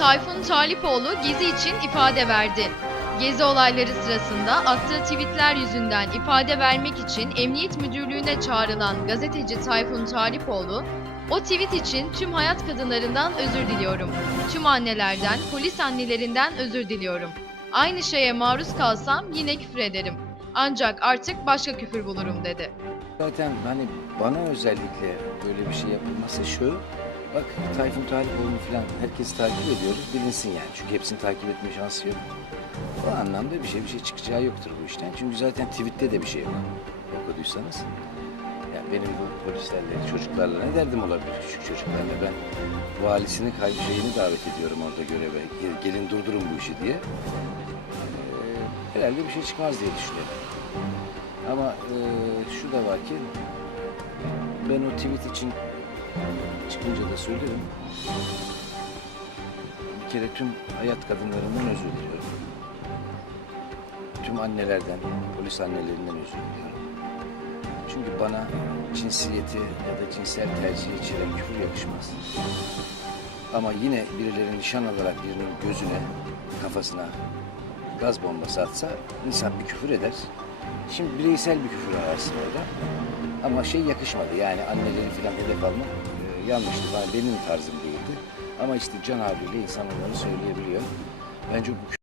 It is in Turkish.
Tayfun Talipoğlu gezi için ifade verdi. Gezi olayları sırasında attığı tweetler yüzünden ifade vermek için Emniyet Müdürlüğü'ne çağrılan gazeteci Tayfun Talipoğlu, o tweet için tüm hayat kadınlarından özür diliyorum. Tüm annelerden, polis annelerinden özür diliyorum. Aynı şeye maruz kalsam yine küfür ederim. Ancak artık başka küfür bulurum dedi. Zaten hani bana özellikle böyle bir şey yapılması şu. Bak Tayfun Talipoğlu'nu falan herkes takip ediyoruz bilinsin yani. Çünkü hepsini takip etme şansı yok. O anlamda bir şey bir şey çıkacağı yoktur bu işten. Çünkü zaten tweette de bir şey yok. Okuduysanız. Yani benim bu polislerle, çocuklarla ne derdim olabilir küçük çocuklarla. Ben valisini kay şeyini davet ediyorum orada göreve. Gel- Gelin durdurun bu işi diye. Ee, herhalde bir şey çıkmaz diye düşünüyorum. Ama e, şu da var ki ben o tweet için çıkınca da söylerim. Bir kere tüm hayat kadınlarından özür diliyorum. Tüm annelerden, polis annelerinden özür diliyorum. Çünkü bana cinsiyeti ya da cinsel tercihi içeren küfür yakışmaz. Ama yine birileri nişan alarak birinin gözüne, kafasına gaz bombası atsa insan bir küfür eder. Şimdi bireysel bir küfür ararsın orada. Ama şey yakışmadı yani anneleri falan hedef almak e, yanlıştı. Yani benim tarzım değildi. Ama işte can havliyle insan onları söyleyebiliyor. Bence bu